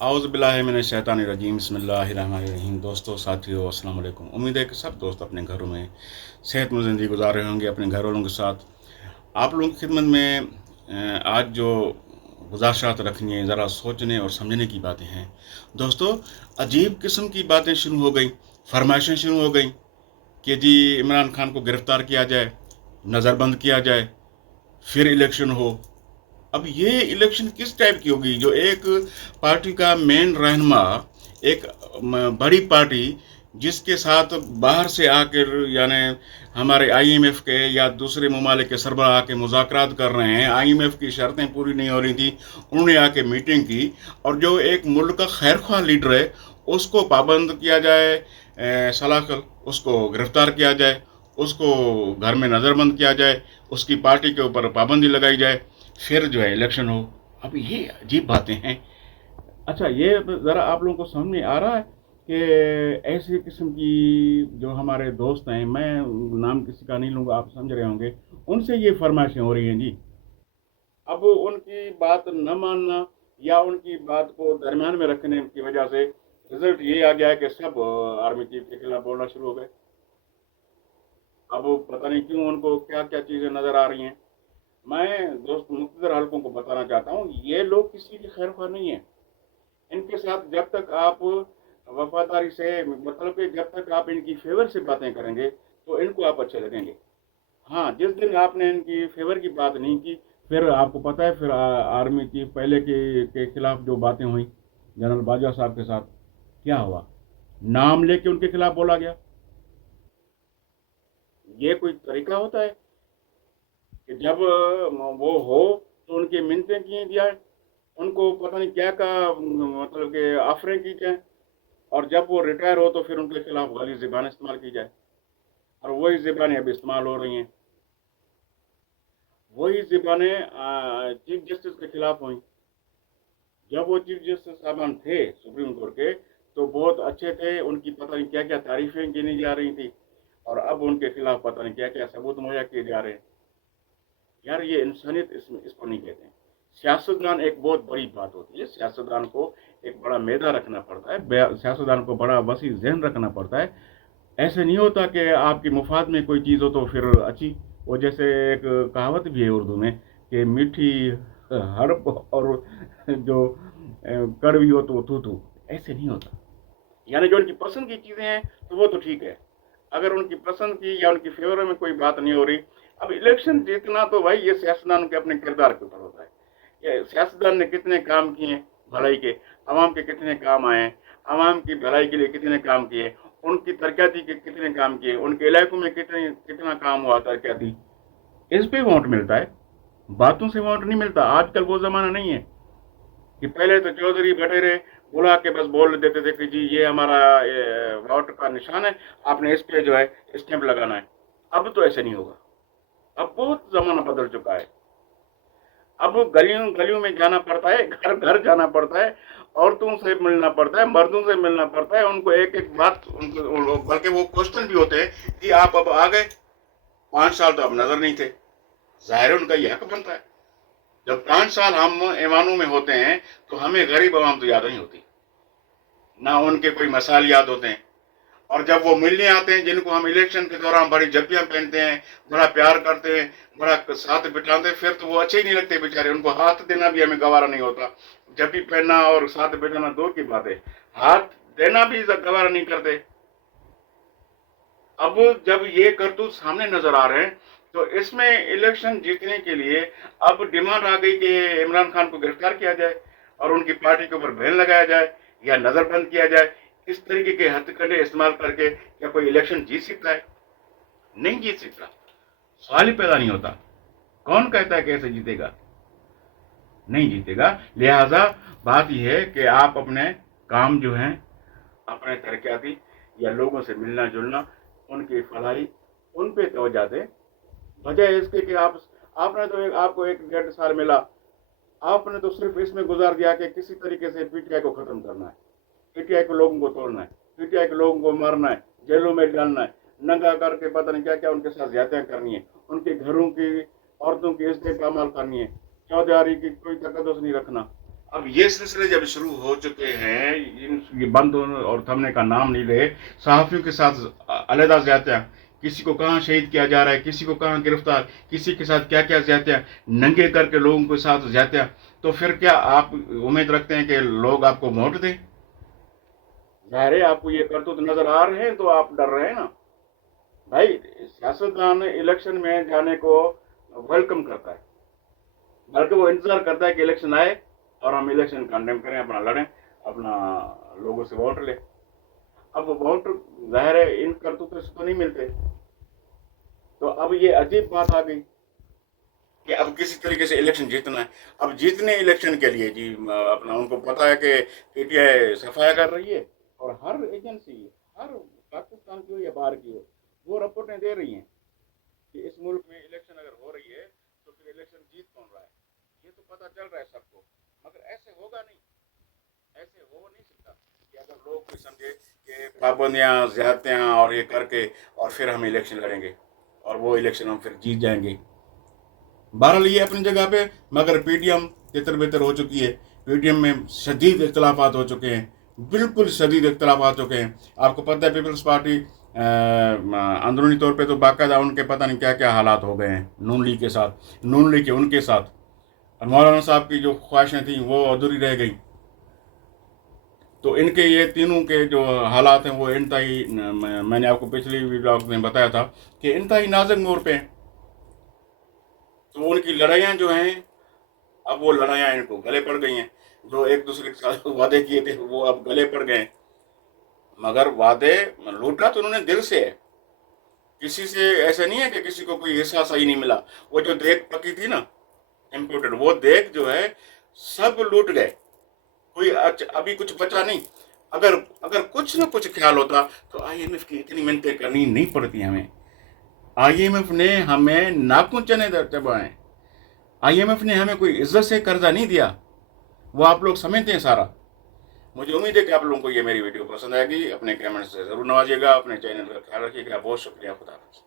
आउज़ बिल्लाहि मिनश शैतानिर रजीम बिस्मिल्लाहिर्रहमानिर्रहीम। दोस्तों, साथियों, अस्सलाम वालेकुम। उम्मीद है कि सब दोस्त अपने घरों में सेहतमंद ज़िंदगी गुजार रहे होंगे अपने घर वालों के साथ। आप लोगों की खिदमत में आज जो गुजारिशात रखनी है, ज़रा सोचने और समझने की बातें हैं। दोस्तों, अजीब किस्म की बातें शुरू हो गई, फरमाइशें शुरू हो गई कि जी इमरान खान को गिरफ़्तार किया जाए, नज़रबंद किया जाए, फिर इलेक्शन हो। अब ये इलेक्शन किस टाइप की होगी? जो एक पार्टी का मेन रहनुमा, एक बड़ी पार्टी जिसके साथ बाहर से आकर यानी हमारे आईएमएफ के या दूसरे ममालिक के सरबराह आके मुज़ाकरात कर रहे हैं, आईएमएफ की शर्तें पूरी नहीं हो रही थी, उन्होंने आके मीटिंग की, और जो एक मुल्क का खैरख्वाह लीडर है उसको पाबंद किया जाए, सलाखल उसको गिरफ्तार किया जाए, उसको घर में नज़रबंद किया जाए, उसकी पार्टी के ऊपर पाबंदी लगाई जाए, फिर जो है इलेक्शन हो। अब ये अजीब बातें हैं। अच्छा, ये ज़रा आप लोगों को समझ में आ रहा है कि ऐसी किस्म की जो हमारे दोस्त हैं, मैं नाम किसी का नहीं लूँगा, आप समझ रहे होंगे, उनसे ये फरमाइशें हो रही हैं जी। अब उनकी बात न मानना या उनकी बात को दरमियान में रखने की वजह से रिजल्ट ये आ गया है कि सब आर्मी चीफ के खिलाफ बोलना शुरू हो गए। अब पता नहीं क्यों उनको क्या क्या चीज़ें नज़र आ रही हैं। मैं दोस्त मुख्तदर हल्कों को बताना चाहता हूँ, ये लोग किसी के खैर ख्वाह नहीं है। इनके साथ जब तक आप वफादारी से, मतलब कि जब तक आप इनकी फेवर से बातें करेंगे तो इनको आप अच्छे लगेंगे। हाँ, जिस दिन आपने इनकी फेवर की बात नहीं की, फिर आपको पता है फिर आर्मी की पहले के खिलाफ जो बातें हुई जनरल बाजवा साहब के साथ, क्या हुआ? नाम लेके उनके खिलाफ बोला गया। ये कोई तरीका होता है कि जब वो हो तो उनकी मिन्नतें की जाए, उनको पता नहीं क्या का मतलब कि आफरें की जाए, और जब वो रिटायर हो तो फिर उनके खिलाफ गाली ज़बान इस्तेमाल की जाए। और वही ज़बानें अब इस्तेमाल हो रही हैं, वही ज़बानें चीफ जस्टिस के खिलाफ हुई। जब वो चीफ जस्टिस साहबान थे सुप्रीम कोर्ट के, तो बहुत अच्छे थे, उनकी पता नहीं क्या क्या तारीफें गिनी जा रही थी, और अब उनके खिलाफ पता नहीं क्या क्या सबूत मुहैया किए जा रहे हैं। यार, ये इंसानियत इसमें इसको नहीं कहते हैं। सियासतदान एक बहुत बड़ी बात होती है, सियासतदान को एक बड़ा मैदा रखना पड़ता है, सियासतदान को बड़ा वसी जहन रखना पड़ता है। ऐसे नहीं होता कि आपकी मुफाद में कोई चीज़ हो तो फिर अच्छी। वो जैसे एक कहावत भी है उर्दू में कि मीठी हड़प और जो कड़वी हो तो वो थू थू। ऐसे नहीं होता। यानी जो उनकी पसंद की चीज़ें हैं तो वो तो ठीक है। अगर उनकी पसंद की या उनकी फेवर में कोई बात नहीं हो रही, अब इलेक्शन जीतना तो भाई ये सियासतदान के अपने किरदार के ऊपर होता है। ये सियासतदान ने कितने काम किए भलाई के, आवाम के कितने काम आए हैं, आवाम की भलाई के लिए कितने काम किए, उनकी तरक्याती के कितने काम किए, उनके इलाकों में कितना काम हुआ तरक्याती, इस पे वोट मिलता है। बातों से वोट नहीं मिलता। आजकल वो जमाना नहीं है कि पहले तो चौधरी बटेरे बुला के बस बोल देते थे कि जी ये हमारा वोट का निशान है, आपने इस पे जो है स्टैंप लगाना है। अब तो ऐसे नहीं होगा। अब बहुत जमाना बदल चुका है। अब गलियों गलियों में जाना पड़ता है, घर घर जाना पड़ता है, औरतों से मिलना पड़ता है, मर्दों से मिलना पड़ता है, उनको एक एक बात उनको, बल्कि वो क्वेश्चन भी होते हैं कि आप अब आ गए, 5 साल तो अब नजर नहीं थे। जाहिर है उनका ये हक बनता है। जब 5 साल हम ईमानों में होते हैं तो हमें गरीब आवाम तो याद नहीं होती, ना उनके कोई मसाल याद होते हैं। और जब वो मिलने आते हैं, जिनको हम इलेक्शन के दौरान बड़ी जब्बियां पहनते हैं, बड़ा प्यार करते हैं, बड़ा साथ बिठाते हैं, फिर तो वो अच्छे ही नहीं लगते बेचारे। उनको हाथ देना भी हमें गवारा नहीं होता। जब्बी पहनना और साथ बिठाना दूर की बात है, हाथ देना भी गवारा नहीं करते। अब जब ये करतूत सामने नजर आ रहे हैं तो इसमें इलेक्शन जीतने के लिए अब डिमांड आ गई कि इमरान खान को गिरफ्तार किया जाए और उनकी पार्टी के ऊपर बैन लगाया जाए या नजरबंद किया जाए। इस तरीके के हथकंडे इस्तेमाल करके क्या कोई इलेक्शन जीत सकता है? नहीं जीत सकता। सवाल ही पैदा नहीं होता। कौन कहता है कैसे जीतेगा? नहीं जीतेगा। लिहाजा बात यह है कि आप अपने काम जो है, अपने तरक्याती या लोगों से मिलना जुलना, उनकी फलाई, उन पे तवज्जो दें, बजाय इसके कि आपने तो आपको 1 डेढ़ साल मिला, आपने तो सिर्फ इसमें गुजार दिया कि किसी तरीके से पीटीआई को खत्म करना है, पीटीआई के लोगों को तोड़ना है, पीटीआई के लोगों को मारना है, जेलों में डालना है, नंगा करके पता नहीं क्या क्या उनके साथ ज्यादतियां करनी है, उनके घरों की औरतों की इज्जत पामाल करनी है, चौधरी की कोई तकदस नहीं रखना। اب یہ سلسلے جب شروع ہو چکے ہیں، یہ بند اور تھمنے کا نام نہیں لے، صحافیوں کے ساتھ علیحدہ زیادتیاں، کسی کو کہاں شہید کیا جا رہا ہے، کسی کو کہاں گرفتار، کسی کے ساتھ کیا کیا زیادتیاں، ننگے کر کے لوگوں کے ساتھ زیادتیاں، تو پھر کیا آپ امید رکھتے ہیں کہ لوگ آپ کو ووٹ دیں؟ ظاہر ہے آپ کو یہ کرتوت نظر آ رہے ہیں تو آپ ڈر رہے ہیں نا بھائی. سیاستدان الیکشن میں جانے کو ویلکم کرتا ہے، بلکہ وہ انتظار کرتا ہے کہ الیکشن آئے اور ہم الیکشن کنڈیم کریں، اپنا لڑیں، اپنا لوگوں سے ووٹ لیں. اب وہ ووٹ ظاہر ہے ان کرتوتوں سے تو نہیں ملتے. تو اب یہ عجیب بات آ گئی کہ اب کسی طریقے سے الیکشن جیتنا ہے. اب جیتنے الیکشن کے لیے جی اپنا ان کو پتا ہے کہ پی ٹی آئی صفایا کر رہی ہے، اور ہر ایجنسی، ہر پاکستان کی ہو یا باہر کی ہو، وہ رپورٹیں دے رہی ہیں کہ اس ملک میں الیکشن اگر ہو رہی ہے تو پھر الیکشن جیت کون رہا ہے. یہ تو پتا چل رہا ہے سب کو، مگر ایسے ہوگا نہیں، ایسے ہو نہیں سکتا کہ اگر لوگ کوئی سمجھے کہ پابندیاں زیادتیاں اور یہ کر کے اور پھر ہم الیکشن لڑیں گے اور وہ الیکشن ہم پھر جیت جائیں گے. بہرحال یہ اپنی جگہ پہ، مگر پی ڈی ایم تتر بتر ہو چکی ہے. پی ڈی ایم میں شدید اختلافات ہو چکے ہیں، بالکل شدید اختلافات ہو چکے ہیں. آپ کو پتہ ہے پیپلز پارٹی اندرونی طور پہ تو باقاعدہ ان کے پتہ نہیں کیا کیا حالات ہو گئے ہیں نون لیگ کے ساتھ، نون لیگ کے ان کے ساتھ، اور مولانا صاحب کی جو خواہشیں تھیں وہ ادھوری رہ گئیں. تو ان کے یہ تینوں کے جو حالات ہیں وہ انتہائی، میں نے آپ کو پچھلی ولاگ میں بتایا تھا کہ انتہائی نازک موڑ پہ ہیں. تو ان کی لڑائیاں جو ہیں، اب وہ لڑائیاں ان کو گلے پڑ گئی ہیں. جو ایک دوسرے کے ساتھ وعدے کیے تھے وہ اب گلے پڑ گئے ہیں. مگر وعدے لوٹا تو انہوں نے دل سے ہے، کسی سے ایسا نہیں ہے کہ کسی کو کوئی حصہ صحیح نہیں ملا. وہ جو دیکھ پکی تھی نا امپورٹڈ، وہ دیکھ جو ہے سب لوٹ گئے، کوئی ابھی کچھ بچا نہیں. اگر اگر کچھ نہ کچھ خیال ہوتا تو آئی ایم ایف کی اتنی منتیں کرنی نہیں پڑتی ہمیں. آئی ایم ایف نے ہمیں ناکوں چنے چبائے، آئی ایم ایف نے ہمیں کوئی عزت سے قرضہ نہیں دیا. وہ آپ لوگ سمجھتے ہیں سارا. مجھے امید ہے کہ آپ لوگوں کو یہ میری ویڈیو پسند آئے گی. اپنے کمنٹ سے ضرور نوازیے گا، اپنے چینل کا خیال رکھیے گا. بہت شکریہ. خدا حافظ.